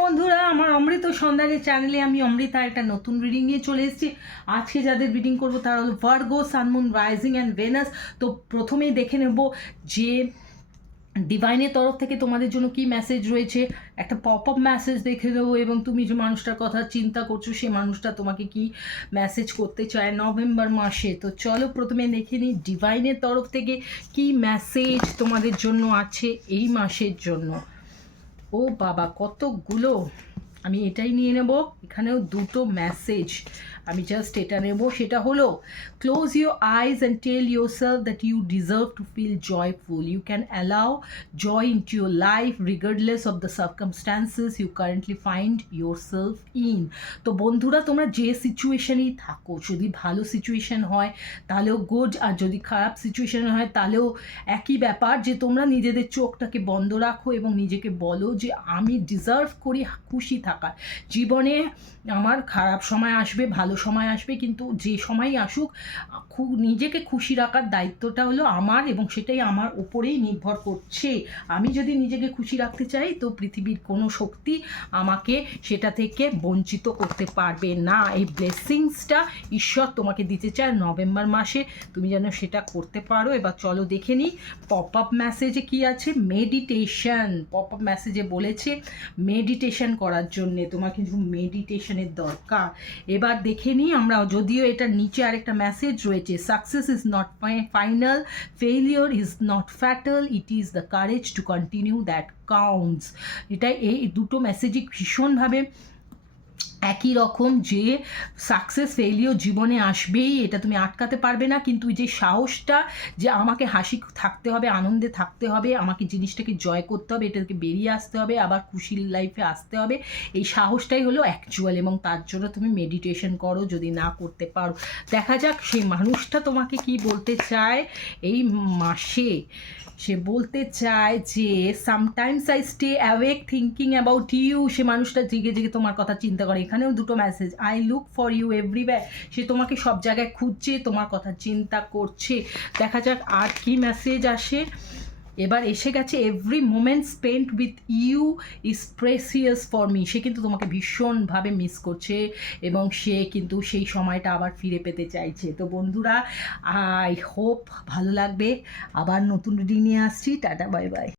বন্ধুরা, আমার অমৃত সন্ধানের চ্যানেলে আমি অমৃতা একটা নতুন রিডিং নিয়ে চলে এসেছি। আজকে যাদের রিডিং করবো তারা হলো Virgo, sun, moon, rising and Venus. তো প্রথমেই দেখে নেব যে ডিভাইনের তরফ থেকে তোমাদের জন্য কি মেসেজ রয়েছে। একটা পপ আপ মেসেজ দেখে দেবো এবং তুমি যে মানুষটার কথা চিন্তা করছো সেই মানুষটা তোমাকে কি মেসেজ করতে চায় নভেম্বর মাসে। তো চলো প্রথমে দেখে নিই ডিভাইনের তরফ থেকে কি মেসেজ তোমাদের জন্য আছে এই মাসের জন্য। ও বাবা, কতগুলো! আমি এটাই নিয়ে নেব। এখানেও দুটো মেসেজ, আমি জাস্ট এটা নেব। সেটা হলো, close your eyes and tell yourself that you deserve to feel joyful. You can allow joy into your life regardless of the circumstances you currently find yourself in. তো বন্ধুরা, তোমরা যে সিচুয়েশনেই থাকো, যদি ভালো situation হয় তাহলেও good, আর যদি খারাপ সিচুয়েশন হয় তাহলেও একই ব্যাপার, যে তোমরা নিজেদের চোখটাকে বন্ধ রাখো এবং নিজেকে বলো যে আমি ডিজার্ভ করি খুশি থাকার। জীবনে আমার খারাপ সময় আসবে, ভালো সময় আসবে, কিন্তু যে সময়ই আসুক নিজেকে খুশি রাখার দায়িত্বটা হলো আমার, এবং সেটাই আমার ওপরেই নির্ভর করছে। আমি যদি নিজেকে খুশি রাখতে চাই তো পৃথিবীর কোনো শক্তি আমাকে সেটা থেকে বঞ্চিত করতে পারবে না। এই ব্লেসিংসটা ঈশ্বর তোমাকে দিতে চায় নভেম্বর মাসে, তুমি যেন সেটা করতে পারো। এবার চলো দেখে নিই পপ আপ মেসেজে কি আছে। মেডিটেশন, পপ আপ মেসেজে বলেছে মেডিটেশন করার জন্যে, তোমার কিন্তু মেডিটেশনের দরকার। এবার দেখে নিই আমরা, যদিও এটার নিচে আরেকটা মেসেজ রয়েছে, success is not final, failure is not fatal, it is the courage to continue that counts. এটাই, এই দুটো মেসেজই ভীষণভাবে একই রকম, যে সাকসেস ফেলিওর জীবনে আসবেই, এটা তুমি আটকাতে পারবে না, কিন্তু যে সাহসটা, যে আমাকে হাসি থাকতে হবে, আনন্দে থাকতে হবে, আমাকে জিনিসটাকে জয় করতে হবে, এটা থেকে বেরিয়ে আসতে হবে, আবার খুশির লাইফে আসতে হবে, এই সাহসটাই হলো অ্যাকচুয়াল। এবং তার জন্য তুমি মেডিটেশন করো যদি না করতে পারো। দেখা যাক সেই মানুষটা তোমাকে কি বলতে চায় এই মাসে। সে বলতে চায় যে sometimes I stay awake thinking about you. সে মানুষটা জেগে জেগে তোমার কথা চিন্তা করে। এখানেও দুটো message, I look for you everywhere. সে তোমাকে সব জায়গায় খুঁজছে, তোমার কথা চিন্তা করছে। দেখা যাক আর কি মেসেজ আসে। এবার এসে গেছে, every moment spent with you is precious for me. সে কিন্তু তোমাকে ভীষণভাবে মিস করছে এবং সে কিন্তু সেই সময়টা আবার ফিরে পেতে চাইছে। তো বন্ধুরা, আই হোপ ভালো লাগবে। আবার নতুন রিডিং নিয়ে আসছি। Tata, bye bye.